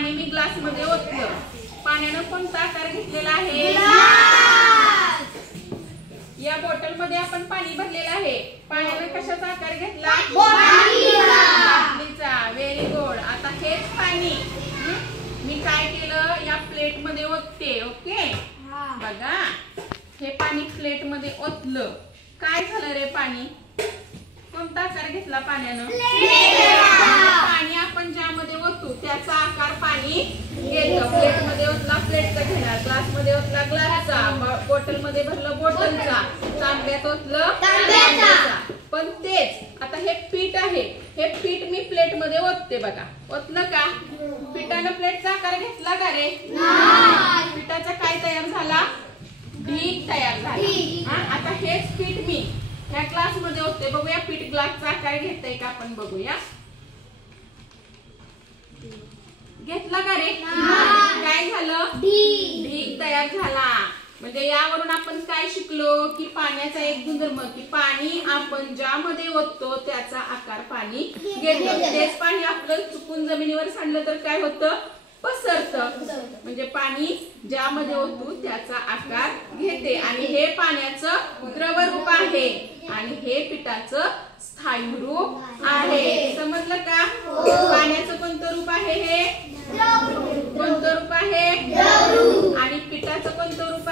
पाणी मी ग्लास मध्ये ओतलं. पाण्यानं कोणता आकार घेतलेला आहे? या बॉटल मध्ये आपण पाणी भरलेलं आहे. पाण्यानं कशाचा आकार घेतला? बाटलीचा. Very good. आता हेच पाणी मी काय केलं, या प्लेट मध्ये ओतते. ओके, बघा हे पाणी प्लेट मध्ये ओतलं. काय झालं रे पाणी? कोणता आकार घेतला पाण्यानं? पाणी आपण ज्यामध्ये ओतू त्याचा आकार पाणी घेतं. प्लेट मध्ये ओतला प्लेटचा घेणार, ग्लास मध्ये ओतला ग्लासचा, बॉटल मध्ये भरलं बॉटलचा, तांब्यात ओतलं तांब्याचा. पण तेच आता हे पीठ आहे, हे पीठ मी प्लेट मध्ये ओतते. बघा ओतलं का? पिठानं प्लेटचा आकार घेतला का रे? पिठाचा काय तयार झाला? ढीग तयार झाला. आता हेच पीठ मी ह्या ग्लास मध्ये ओतते. बघूया पीठ ग्लासचा आकार घेतय का आपण बघूया. घेतला का रे? काय झालं? ढीग तयार झाला. म्हणजे यावरून आपण काय शिकलो की पाण्याचा एक गुणधर्म की पाणी आपण ज्यामध्ये ओततो त्याचा आकार पाणी घेतं. तेच पाणी आपलं चुकून जमिनीवर सांडलं तर काय होतं? पसरतं. म्हणजे पाणी ज्यामध्ये ओतू त्याचा आकार घेते. आणि हे पाण्याचं द्रव रूप आहे आणि हे पिठाचं स्थायू रूप आहे. समजलं का? पाण्याचं कोणतं रूप आहे? हे कोणतं रूप आहे? आणि पिठाचं कोणतं रूप